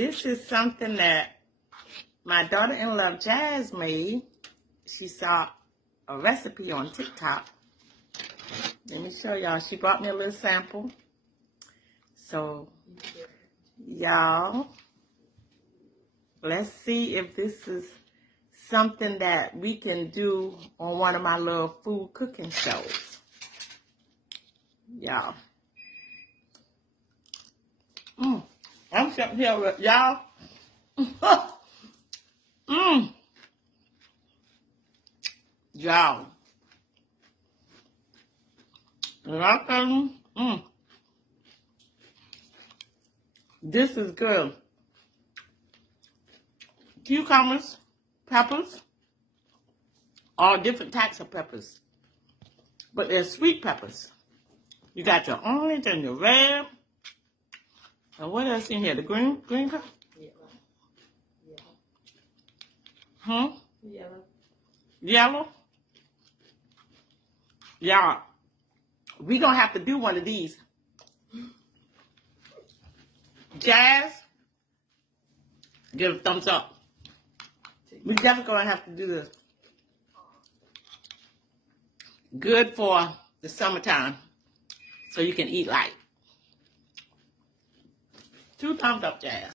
This is something that my daughter-in-law Jazz made. She saw a recipe on TikTok. Let me show y'all. She brought me a little sample. So, y'all, let's see if this is something that we can do on one of my little food cooking shows. Y'all. I'm sitting here with y'all. Y'all. This is good. Cucumbers, peppers, all different types of peppers. But they're sweet peppers. You got your orange and your red. And what else in here? The green pepper? Yellow. Yellow? Y'all, we gonna have to do one of these. Jazz, give a thumbs up. We definitely gonna have to do this. Good for the summertime, so you can eat light. 2 thumbs up, Jazz.